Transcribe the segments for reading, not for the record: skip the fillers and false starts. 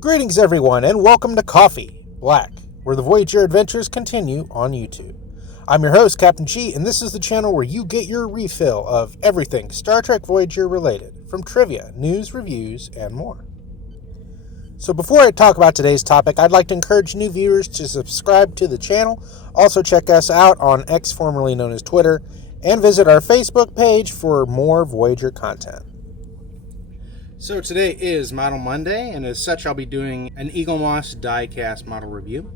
Greetings everyone and welcome to Coffee Black, where the Voyager adventures continue on YouTube. I'm your host, Captain G, and this is the channel where you get your refill of everything Star Trek Voyager related, from trivia, news, reviews, and more. So before I talk about today's topic, I'd like to encourage new viewers to subscribe to the channel, also check us out on X, formerly known as Twitter, and visit our Facebook page for more Voyager content. So today is Model Monday, and as such I'll be doing an Eaglemoss die-cast model review.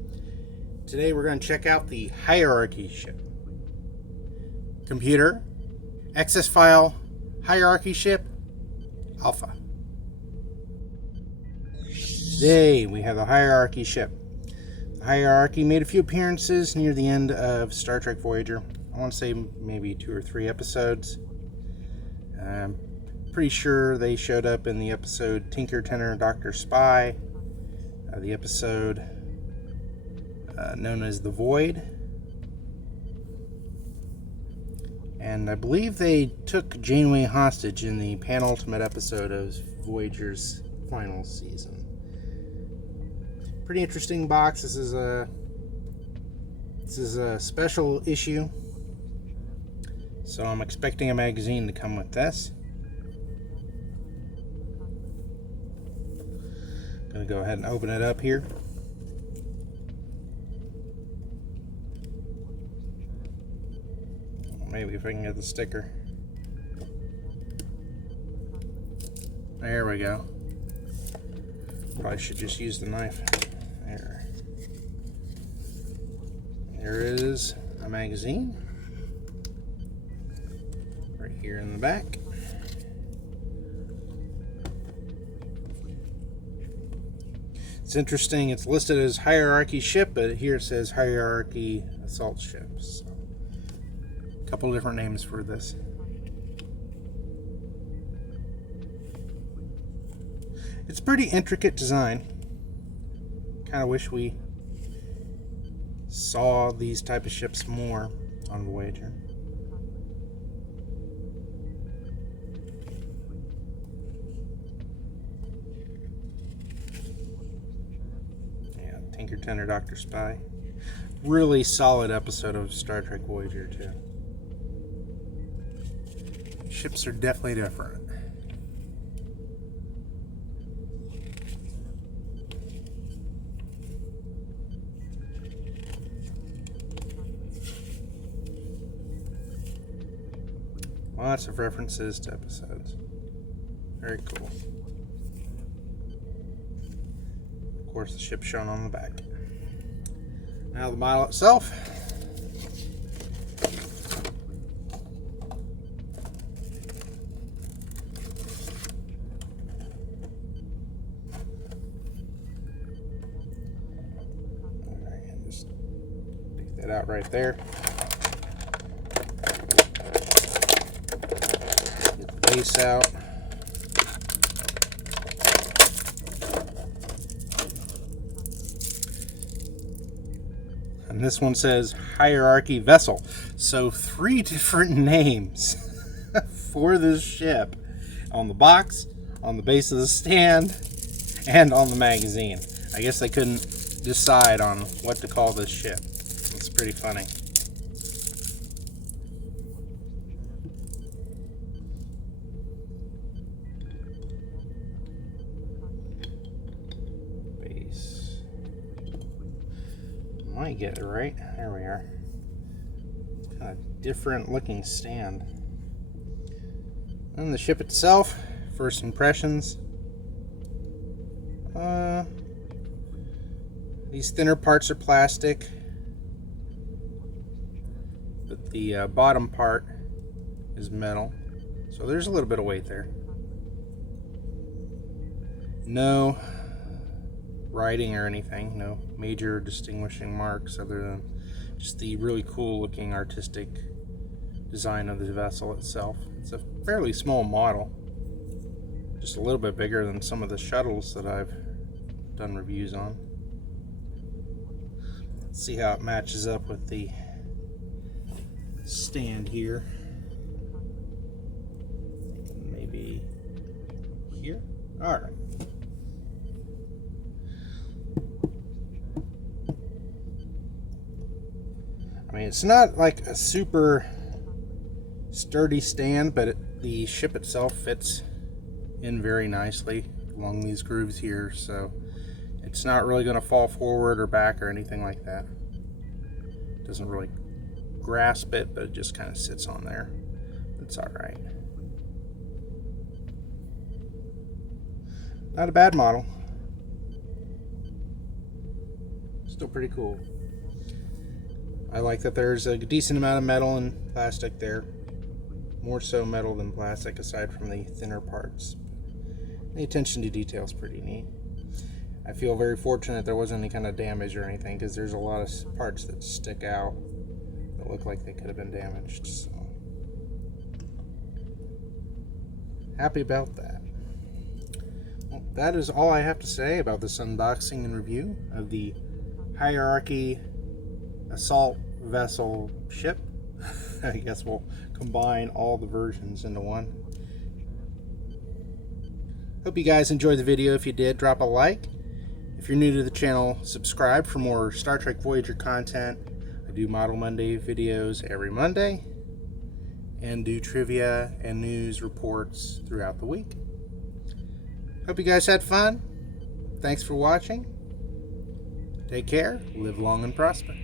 Today we're going to check out the Hierarchy ship. Computer, access file, Hierarchy ship, Alpha. Today we have the Hierarchy ship. The Hierarchy made a few appearances near the end of Star Trek Voyager. I want to say maybe 2 or 3 episodes. Pretty sure they showed up in the episode Tinker, Tenor, Dr. Spy, the episode known as The Void, and I believe they took Janeway hostage in the penultimate episode of Voyager's final season. Pretty interesting box. This is a special issue, so I'm expecting a magazine to come with this. Gonna go ahead and open it up here. Maybe if I can get the sticker. There we go. Probably should just use the knife. There is a magazine right here in the back. It's interesting, it's listed as Hierarchy ship, but here it says Hierarchy assault ships. So, a couple different names for this. It's pretty intricate design. Kind of wish we saw these type of ships more on Voyager. Tinker, Tenor, Dr. Spy. Really solid episode of Star Trek Voyager too. Ships are definitely different. Lots of references to episodes. Very cool. Of course, the ship shown on the back. Now the model itself. Alright, just take that out right there. Get the base out. And this one says Hierarchy Vessel. So 3 different names for this ship on the box, on the base of the stand, and on the magazine. I guess they couldn't decide on what to call this ship. It's pretty funny. Might get it right. There we are. Kind of different looking stand. And the ship itself, first impressions. These thinner parts are plastic, but the bottom part is metal. So there's a little bit of weight there. No writing or anything, no major distinguishing marks other than just the really cool looking artistic design of the vessel itself. It's a fairly small model, just a little bit bigger than some of the shuttles that I've done reviews on. Let's see how it matches up with the stand here. Maybe here? Alright. mean, it's not like a super sturdy stand, but the ship itself fits in very nicely along these grooves here, so it's not really going to fall forward or back or anything like that. It doesn't really grasp it, but it just kind of sits on there. It's all right. Not a bad model. Still pretty cool. I like that there's a decent amount of metal and plastic there. More so metal than plastic, aside from the thinner parts. The attention to detail is pretty neat. I feel very fortunate there wasn't any kind of damage or anything, because there's a lot of parts that stick out that look like they could have been damaged. So happy about that. Well, that is all I have to say about this unboxing and review of the Hierarchy assault vessel ship. I guess we'll combine all the versions into one. Hope you guys enjoyed the video. If you did, drop a like. If you're new to the channel, subscribe for more Star Trek Voyager content. I do Model Monday videos every Monday and do trivia and news reports throughout the week. Hope you guys had fun. Thanks for watching. Take care, live long and prosper.